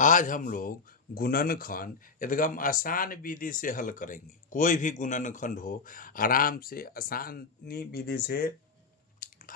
आज हम लोग गुणनखंड एकदम आसान विधि से हल करेंगे। कोई भी गुणनखंड हो, आराम से आसानी विधि से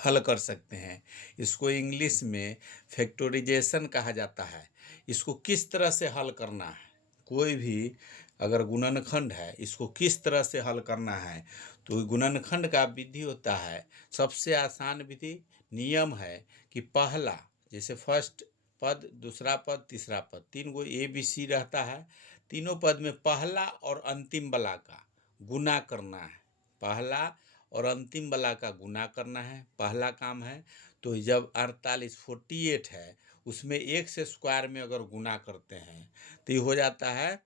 हल कर सकते हैं। इसको इंग्लिश में फैक्टराइजेशन कहा जाता है। इसको किस तरह से हल करना है, कोई भी अगर गुणनखंड है इसको किस तरह से हल करना है, तो गुणनखंड का विधि होता है। सबसे आसान विधि नियम है कि पहला, जैसे फर्स्ट पद, दूसरा पद, तीसरा पद, तीन गो ए बी सी रहता है। तीनों पद में पहला और अंतिम वाला का गुना करना है। पहला और अंतिम वाला का गुना करना है, पहला काम है। तो जब 48 है, उसमें एक से स्क्वायर में अगर गुना करते हैं तो ये हो जाता है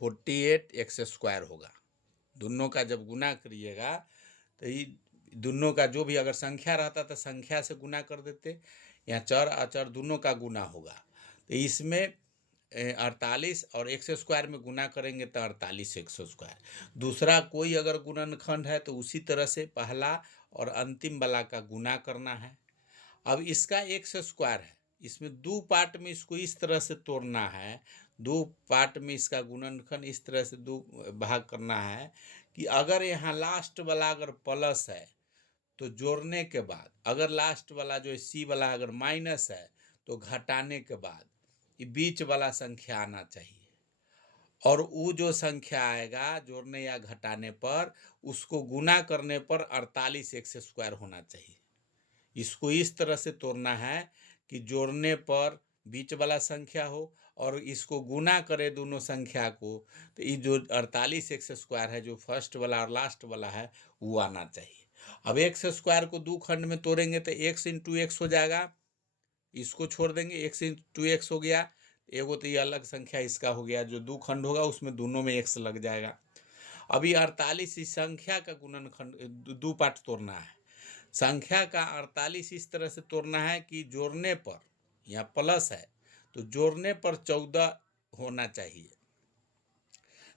48 एक्स स्क्वायर होगा। दोनों का जब गुना करिएगा तो ये दोनों का जो भी अगर संख्या रहता तो संख्या से गुना कर देते, या चर अचर दोनों का गुना होगा। तो इसमें 48 और एक्स स्क्वायर में गुना करेंगे तो 48 एक्स स्क्वायर। दूसरा कोई अगर गुणनखंड है तो उसी तरह से पहला और अंतिम वाला का गुना करना है। अब इसका एक्स स्क्वायर है, इसमें दो पार्ट में इसको इस तरह से तोड़ना है। दो पार्ट में इसका गुणनखंड इस तरह से दो भाग करना है कि अगर यहाँ लास्ट वाला अगर प्लस है तो जोड़ने के बाद, अगर लास्ट वाला जो सी वाला अगर माइनस है तो घटाने के बाद ये बीच वाला संख्या आना चाहिए। और वो जो संख्या आएगा जोड़ने या घटाने पर, उसको गुना करने पर 48 एक्स स्क्वायर होना चाहिए। इसको इस तरह से तोड़ना है कि जोड़ने पर बीच वाला संख्या हो और इसको गुना करे दोनों संख्या को, तो ये जो 48 एक्स स्क्वायर है जो फर्स्ट वाला और लास्ट वाला है वो आना चाहिए। अब एक्स स्क्वायर को दो खंड में तोड़ेंगे तो एक्स इंटू एक्स हो जाएगा, इसको छोड़ देंगे, एक्स इंटू एक्स हो गया। एगो तो ये अलग संख्या इसका हो गया, जो दो खंड होगा उसमें दोनों में एक्स लग जाएगा। अभी 48 इस संख्या का गुणनखंड दो पार्ट तोड़ना है। संख्या का 48 इस तरह से तोड़ना है कि जोड़ने पर, यहाँ प्लस है तो जोड़ने पर 14 होना चाहिए।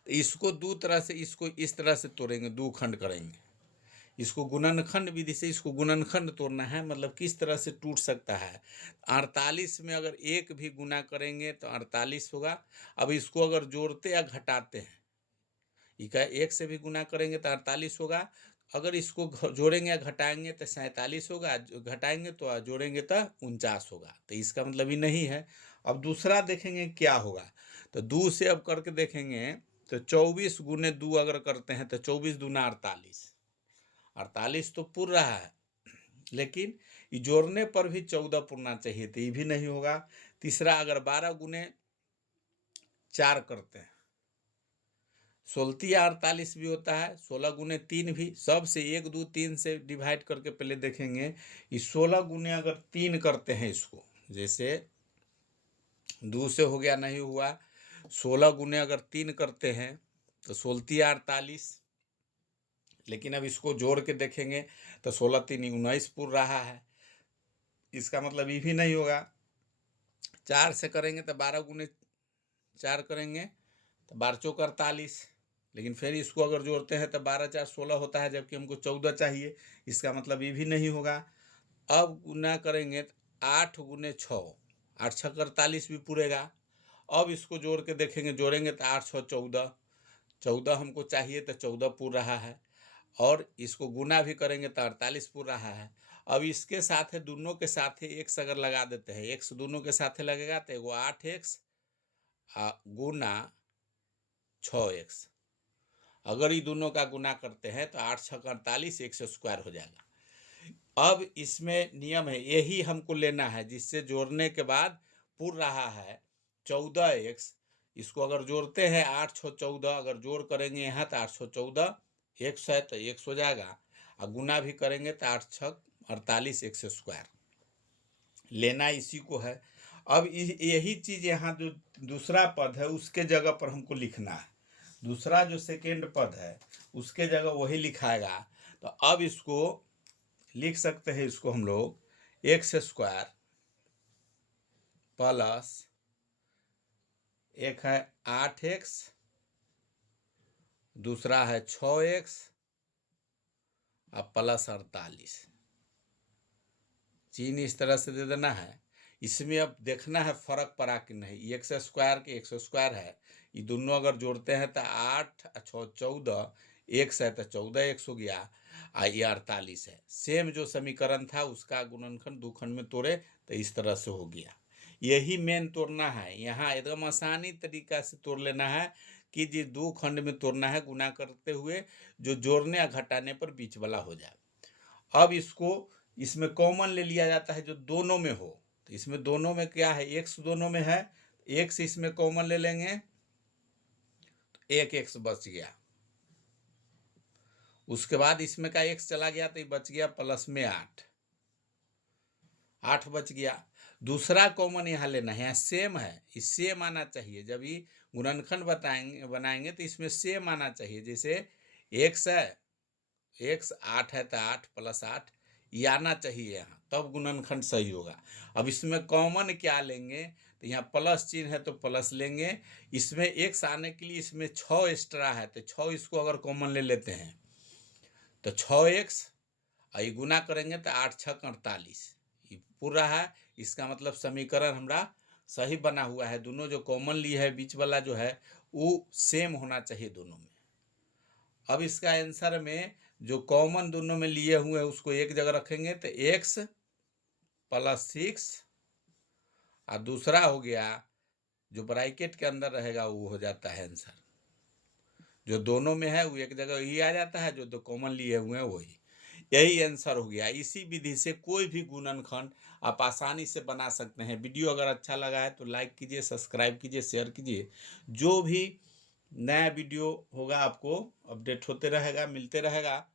तो इसको दो तरह से, इसको इस तरह से तोड़ेंगे, दो खंड करेंगे। इसको गुणनखंड विधि से इसको गुणनखंड तोड़ना है, मतलब किस तरह से टूट सकता है। 48 में अगर एक भी गुना करेंगे तो 48 होगा। अब इसको अगर जोड़ते या घटाते हैं, इका एक से भी गुना करेंगे तो 48 होगा। अगर इसको जोड़ेंगे या घटाएंगे तो 47 होगा, घटाएंगे तो जोड़ेंगे तो 49 होगा। तो इसका मतलब ही नहीं है। अब दूसरा देखेंगे क्या होगा, तो दो से अब करके देखेंगे तो 24 गुने 2 अगर करते हैं तो 24 दूना 48, 48 तो पूर रहा है, लेकिन ये जोड़ने पर भी 14 पुरना चाहिए, तो ये भी नहीं होगा। तीसरा, अगर 12 गुने 4 करते हैं, 16 या 48 भी होता है, 16 गुने 3 भी, सब से 1 2 3 से डिवाइड करके पहले देखेंगे। ये 16 गुने अगर 3 करते हैं, इसको जैसे 2 से हो गया, नहीं हुआ। 16 गुने अगर 3 करते हैं तो 16 या 48, लेकिन अब इसको जोड़ के देखेंगे तो 16 3 19 पुर रहा है, इसका मतलब ये भी नहीं होगा। 4 से करेंगे तो 12 गुने 4 करेंगे तो 12 चौक 48, लेकिन फिर इसको अगर जोड़ते हैं तो 12 4 16 होता है, जबकि हमको 14 चाहिए, इसका मतलब ये भी नहीं होगा। अब गुना करेंगे तो 8 गुने 6, 8 छः 48 भी पूरेगा। अब इसको जोड़ के देखेंगे, जोड़ेंगे तो 8 6 14, 14 हमको चाहिए तो 14 पूर रहा है। और इसको गुना भी करेंगे तो 48 पूर रहा है। अब इसके साथ है, दोनों के साथ एक्स अगर लगा देते हैं, एक्स दोनों के साथ लगेगा तो एगो 8 एक्स गुना 6 एक्स। अगर ये दोनों का गुना करते हैं तो 8 6 48 एक्स स्क्वायर हो जाएगा। अब इसमें नियम है, यही हमको लेना है जिससे जोड़ने के बाद पूर रहा है 14 एक्स। इसको अगर जोड़ते हैं 8 6 14, अगर जोड़ करेंगे यहाँ तो 8 6 14 एक्स है तो एक्स हो जाएगा, और गुना भी करेंगे तो 8 6 48 एक्स स्क्वायर। लेना इसी को है। अब यही चीज़ यहाँ जो दूसरा पद है उसके जगह पर हमको लिखना है। दूसरा जो सेकेंड पद है उसके जगह वही लिखाएगा। तो अब इसको लिख सकते हैं, इसको हम लोग एक्स स्क्वायर प्लस, एक है 8 एक्स, दूसरा है 6 एक्स और प्लस 48, चिन्ह इस तरह से दे देना है। इसमें अब देखना है फर्क पड़ा कि नहीं। एक्स स्क्वायर के एक्स स्क्वायर है, ये दोनों अगर जोड़ते हैं तो 8 6 14, एक्स है तो 14 एक्स हो गया, ये 48 है। सेम जो समीकरण था उसका गुणनखंड दो खंड में तोड़े तो इस तरह से हो गया। यही मेन तोड़ना है, यहाँ एकदम आसानी तरीका से तोड़ लेना है कि जी दो खंड में तोड़ना है गुना करते हुए, जो जोड़ने या घटाने पर बीच वाला हो जाए। अब इसको इसमें कॉमन ले लिया जाता है जो दोनों में हो, तो इसमें दोनों में क्या है, एक्स दोनों में है, एक्स इसमें कॉमन ले लेंगे तो एक एक्स बच गया। उसके बाद इसमें का एक्स चला गया तो ये बच गया प्लस में 8 बच गया। दूसरा कॉमन यहाँ लेना है, यहाँ सेम है, इस सेम आना चाहिए। जब ये गुणनखंड बनाएंगे तो इसमें सेम आना चाहिए। जैसे एक्स है, एक्स 8 है तो 8 प्लस 8 ये आना चाहिए यहाँ, तब गुणनखंड सही होगा। अब इसमें कॉमन क्या लेंगे, तो यहाँ प्लस चिन्ह है तो प्लस लेंगे। इसमें एक्स आने के लिए इसमें 6 एक्स्ट्रा है तो 6 इसको अगर कॉमन ले लेते हैं तो 6x, ये गुना करेंगे तो 8 6 48, ये पूरा है। इसका मतलब समीकरण हमारा सही बना हुआ है। दोनों जो कॉमन लिए है बीच वाला जो है वो सेम होना चाहिए दोनों में। अब इसका आंसर में जो कॉमन दोनों में लिए हुए हैं उसको एक जगह रखेंगे तो x प्लस 6, और दूसरा हो गया जो ब्रैकेट के अंदर रहेगा वो हो जाता है आंसर। जो दोनों में है वो एक जगह ही आ जाता है, जो दो कॉमन लिए हुए हैं वही, यही आंसर हो गया। इसी विधि से कोई भी गुणनखंड आप आसानी से बना सकते हैं। वीडियो अगर अच्छा लगा है तो लाइक कीजिए, सब्सक्राइब कीजिए, शेयर कीजिए। जो भी नया वीडियो होगा आपको अपडेट होते रहेगा, मिलते रहेगा।